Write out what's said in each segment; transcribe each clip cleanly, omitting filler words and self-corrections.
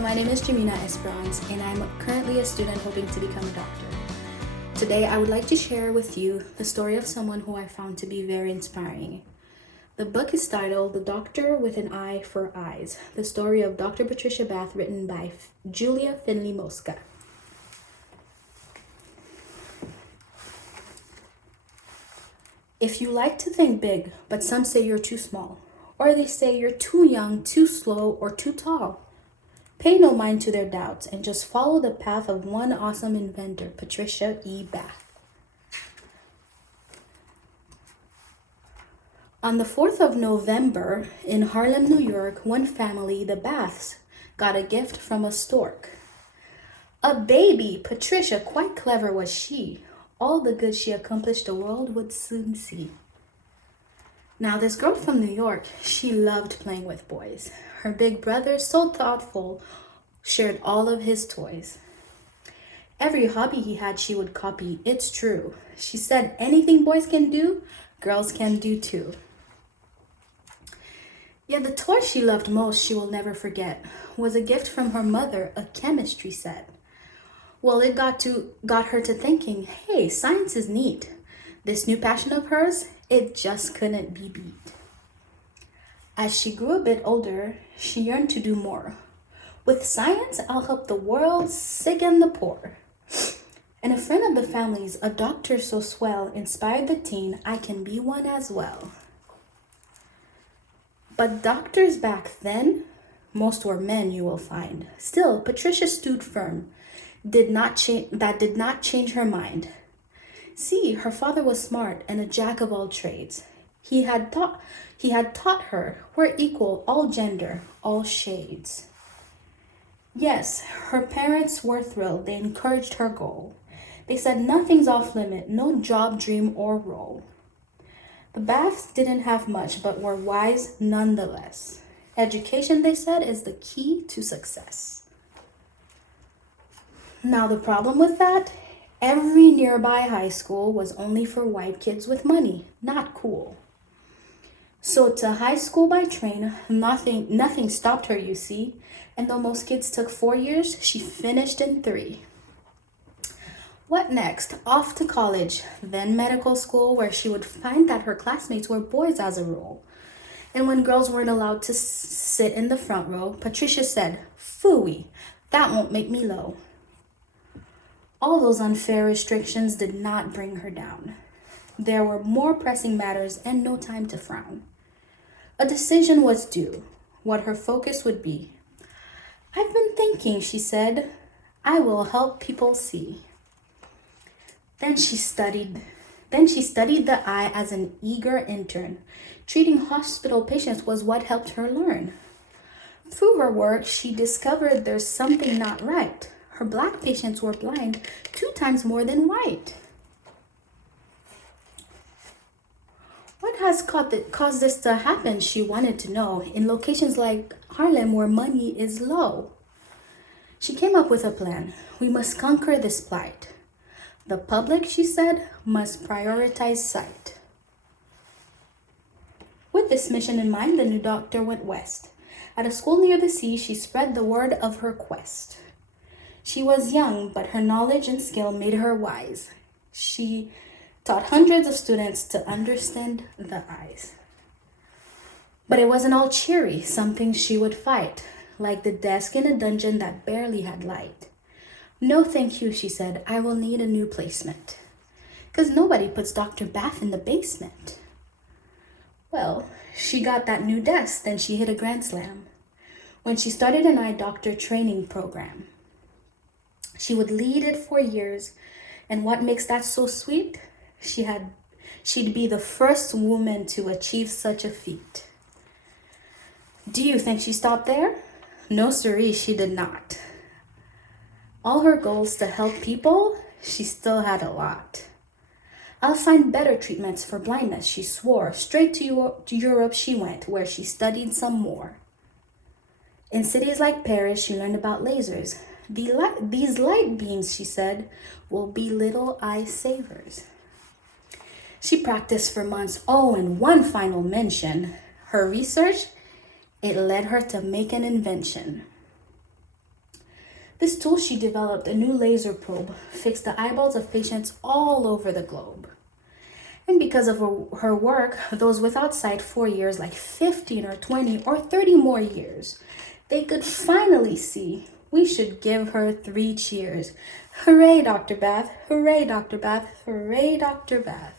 my name is Djamina Esperance, and I'm currently a student hoping to become a doctor. Today, I would like to share with you the story of someone who I found to be very inspiring. The book is titled The Doctor with an Eye for Eyes, the story of Dr. Patricia Bath, written by Julia Finley Mosca. If you like to think big, but some say you're too small, or they say you're too young, too slow, or too tall, pay no mind to their doubts and just follow the path of one awesome inventor, Patricia E. Bath. On the 4th of November in Harlem, New York, one family, the Baths, got a gift from a stork. A baby, Patricia, quite clever was she. All the good she accomplished the world would soon see. Now this girl from New York, she loved playing with boys. Her big brother, so thoughtful, shared all of his toys. Every hobby he had, she would copy. It's true. She said anything boys can do, girls can do too. Yet the toy she loved most, she will never forget, was a gift from her mother, a chemistry set. Well, it got her to thinking, hey, science is neat. This new passion of hers, it just couldn't be beat. As she grew a bit older, she yearned to do more. With science, I'll help the world, sick and the poor. And a friend of the family's, a doctor so swell, inspired the teen, I can be one as well. But doctors back then, most were men, you will find. Still, Patricia stood firm. That did not change her mind. See, her father was smart and a jack of all trades. He had taught her we're equal, all gender, all shades. Yes, her parents were thrilled. They encouraged her goal. They said nothing's off limit, no job, dream, or role. The Baths didn't have much, but were wise nonetheless. Education, they said, is the key to success. Now the problem with that, every nearby high school was only for white kids with money, not cool. So to high school by train, nothing stopped her, you see. And though most kids took 4 years, she finished in 3. What next? Off to college, then medical school, where she would find that her classmates were boys as a rule. And when girls weren't allowed to sit in the front row, Patricia said, phooey, that won't make me low. All those unfair restrictions did not bring her down. There were more pressing matters and no time to frown. A decision was due, what her focus would be. I've been thinking, she said, I will help people see. Then she studied the eye as an eager intern. Treating hospital patients was what helped her learn. Through her work, she discovered there's something not right. Her black patients were blind 2 times more than white. What has caused this to happen, she wanted to know, in locations like Harlem where money is low. She came up with a plan. We must conquer this plight. The public, she said, must prioritize sight. With this mission in mind, the new doctor went west. At a school near the sea, she spread the word of her quest. She was young, but her knowledge and skill made her wise. She taught hundreds of students to understand the eyes. But it wasn't all cheery. Some things she would fight, like the desk in a dungeon that barely had light. No, thank you, she said. I will need a new placement. 'Cause nobody puts Dr. Bath in the basement. Well, she got that new desk, then she hit a grand slam when she started an eye doctor training program. She would lead it for years, and what makes that so sweet? She'd be the first woman to achieve such a feat. Do you think she stopped there? No, siree, she did not. All her goals to help people, she still had a lot. I'll find better treatments for blindness, she swore. Straight to Europe she went, where she studied some more. In cities like Paris, she learned about lasers. These light beams, she said, will be little eye savers. She practiced for months. Oh, and one final mention. Her research, it led her to make an invention. This tool she developed, a new laser probe, fixed the eyeballs of patients all over the globe. And because of her work, those without sight for years, like 15 or 20 or 30 more years, they could finally see. We should give her 3 cheers. Hooray, Dr. Bath! Hooray, Dr. Bath! Hooray, Dr. Bath!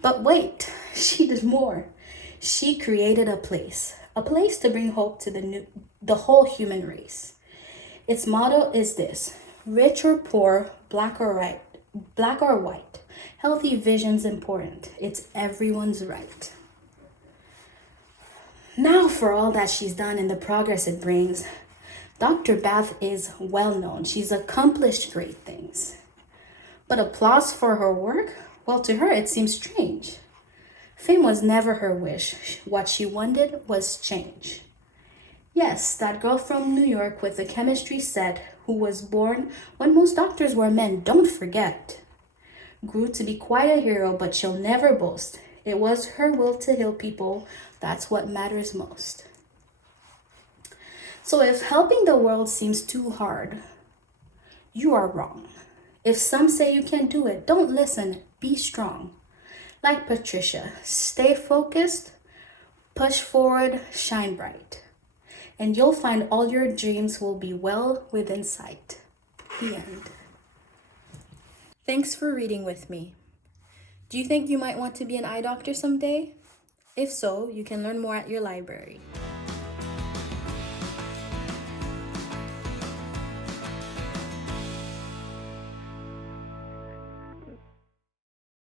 But wait, she did more. She created a place to bring hope to the whole human race. Its motto is this: rich or poor, black or white, healthy vision's important. It's everyone's right. Now for all that she's done and the progress it brings, Dr. Bath is well known. She's accomplished great things. But applause for her work? Well, to her it seems strange. Fame was never her wish. What she wanted was change. Yes, that girl from New York with the chemistry set, who was born when most doctors were men, don't forget, grew to be quite a hero, but she'll never boast. It was her will to heal people. That's what matters most. So if helping the world seems too hard, you are wrong. If some say you can't do it, don't listen. Be strong. Like Patricia, stay focused, push forward, shine bright. And you'll find all your dreams will be well within sight. The end. Thanks for reading with me. Do you think you might want to be an eye doctor someday? If so, you can learn more at your library.